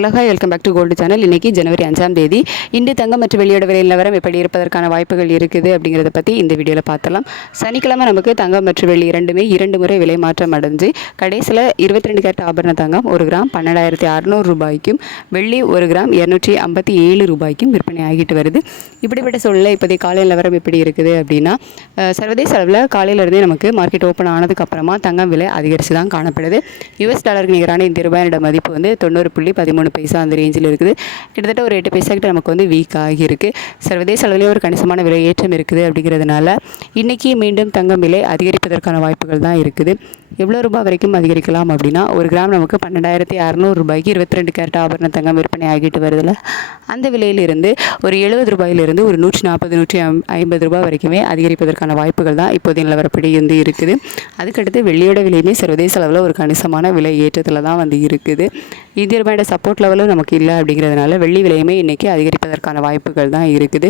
Hello hi welcome back to gold channel. இன்றைக்கி ஜனவரி 5ஆம் தேதி. இன்று தங்கம் மற்றும் வெள்ளியோட விலை நிலவரம் எப்படி இருப்பதற்கான வாய்ப்புகள் இருக்குது அப்படிங்கிறத பற்றி இந்த வீடியோவில் பார்த்தலாம். சனிக்கிழமை நமக்கு தங்கம் மற்றும் வெள்ளி இரண்டுமே 2 முறை விலை மாற்றம் அடைஞ்சு கடைசியில் 22 கேரட் ஆபரண தங்கம் 1 கிராம் 12,600 ரூபாய்க்கும், வெள்ளி 1 கிராம் 257 ரூபாய்க்கும் விற்பனை ஆகிட்டு வருது. இப்படிப்பட்ட சூழலில் இப்போதைய காலை நிலவரம் எப்படி இருக்குது அப்படின்னா, சர்வதேச அளவில் காலையிலிருந்தே நமக்கு மார்க்கெட் ஓப்பன் ஆனதுக்கப்புறமா தங்கம் விலை அதிகரித்து தான் காணப்படுது. US டாலருக்கு நிகரான இந்த ரூபாயோட மதிப்பு வந்து 90.13 பைசா அந்த ரேஞ்சில் இருக்குது. கிட்டத்தட்ட ஒரு 8 பைசா கிட்ட நமக்கு வந்து வீக் ஆகியிருக்கு. சர்வதேச அளவிலே ஒரு கணிசமான விலை ஏற்றம் இருக்குது. அப்படிங்கிறதுனால இன்றைக்கி மீண்டும் தங்கம் விலை அதிகரிப்பதற்கான வாய்ப்புகள் தான் இருக்குது. எவ்வளோ ரூபாய் வரைக்கும் அதிகரிக்கலாம் அப்படின்னா, 1 கிராம் நமக்கு 12,600 ரூபாய்க்கு 22 கேரட் ஆபரண தங்கம் விற்பனை ஆகிட்டு வருதில்ல, அந்த விலையிலிருந்து ஒரு 70 ரூபாயிலிருந்து ஒரு 140 150 ரூபாய் வரைக்குமே அதிகரிப்பதற்கான வாய்ப்புகள் தான் இப்போதைய நிலவரப்படி வந்து இருக்குது. அதுக்கடுத்து வெள்ளியோட விலையுமே சர்வதேச அளவில் ஒரு கணிசமான விலை ஏற்றத்தில் தான் வந்து இருக்குது. இந்திய ரூபாயோட சப்போர்ட் லெவலும் நமக்கு இல்லை. அப்படிங்கிறதுனால வெள்ளி விலையுமே இன்றைக்கி அதிகரிப்பதற்கான வாய்ப்புகள் தான் இருக்குது.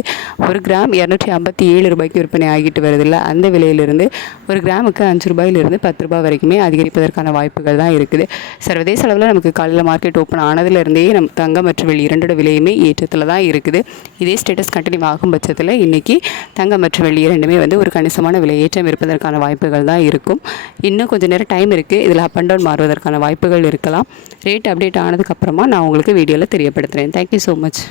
1 கிராம் 257 ரூபாய்க்கு விற்பனை ஆகிட்டு வருதில்ல, அந்த விலையிலிருந்து 1 கிராமுக்கு 5 ரூபாயிலிருந்து 10 ரூபாய் வரைக்குமே அதிகரிப்பதற்கான வாய்ப்புகள் தான் இருக்குது. சர்வதேச அளவில் நமக்கு காலையில் மார்க்கெட் ஓப்பன் ஆனதுலேருந்தே தங்கம் மற்றும் வெள்ளி இரண்டோட விலையுமே ஏற்றத்தில் தான் இருக்குது. இதே ஸ்டேட்டஸ் கண்டினியூ ஆகும் பட்சத்தில் இன்றைக்கி தங்கம் மற்றும் வெள்ளி இரண்டுமே வந்து ஒரு கணிசமான விலை ஏற்றம் இருப்பதற்கான வாய்ப்புகள் தான் இருக்கும். இன்னும் கொஞ்சம் நேரம் டைம் இருக்குது. இதில் அப் அண்ட் டவுன் மாறுவதற்கான வாய்ப்புகள் இருக்கலாம். ரேட் அப்டேட் ஆனதுக்கப்புறமா நான் உங்களுக்கு வீடியோவில் தெரியப்படுத்துகிறேன். Thank you so much.